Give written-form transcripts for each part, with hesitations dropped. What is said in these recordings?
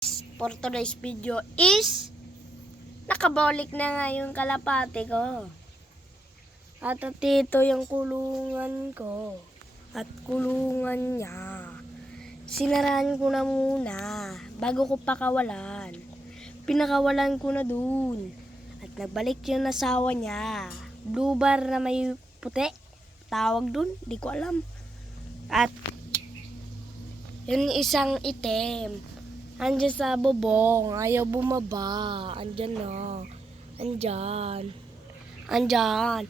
For today's video is nakabalik na nga yung kalapate ko. At ito yung kulungan ko. At kulungan niya. Sinarahan ko na muna bago ko pakawalan. Pinakawalan ko na dun. At nagbalik yung asawa niya. Blue bar na may puti. Tawag dun, di ko alam. At yung isang itim. Andiyan sa bubong, ayaw bumaba. Andiyan na. Andiyan. Andiyan.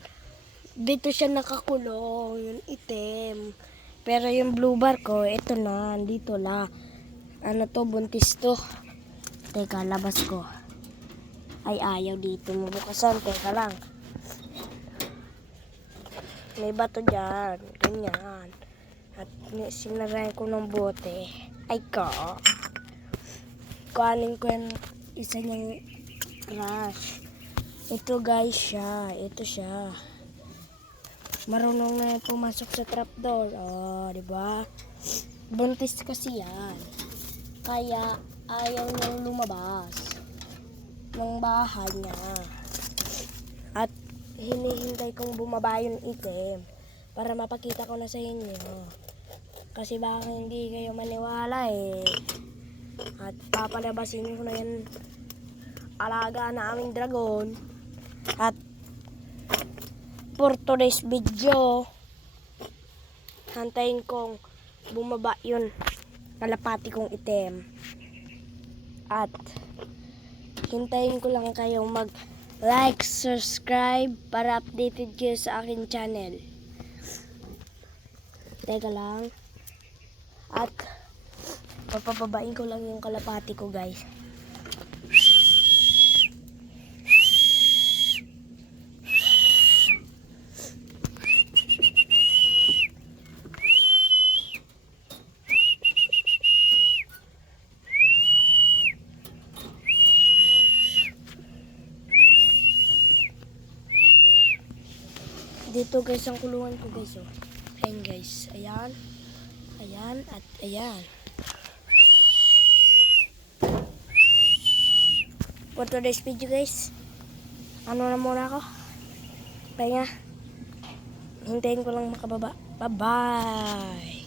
Dito siya nakakulong, yung itim. Pero yung blue bar ko, ito na, dito la. Ano to, buntis to. Teka, labas ko. Ay, ayaw dito mabukasan. Teka lang. May bato dyan. Ganyan. At sinarayan ko ng bote. Ay ka. Kuhanin ko yung isa niyang crush. Ito guys siya. Ito siya. Marunong na pumasok sa trapdoor. Oh, diba? Buntis kasi yan. Kaya ayaw niyang lumabas ng bahay niya. At hinihintay kong bumaba yung itim para mapakita ko na sa inyo. Kasi baka hindi kayo maniwala eh. At papalabasin ko na yan alaga na aming dragon. At for today's video, hantayin kong bumaba yun kalapati kong itim. At hintayin ko lang kayong mag like, subscribe para updated kayo sa akin channel. Teka lang. At papababain ko lang yung kalapati ko guys. Dito guys ang kulungan ko guys. Oh. Ayan guys. Ayan. Ayan at ayan. For today's video guys, ano na muna ako, pahinga, hintayin ko lang makababa. Bye bye.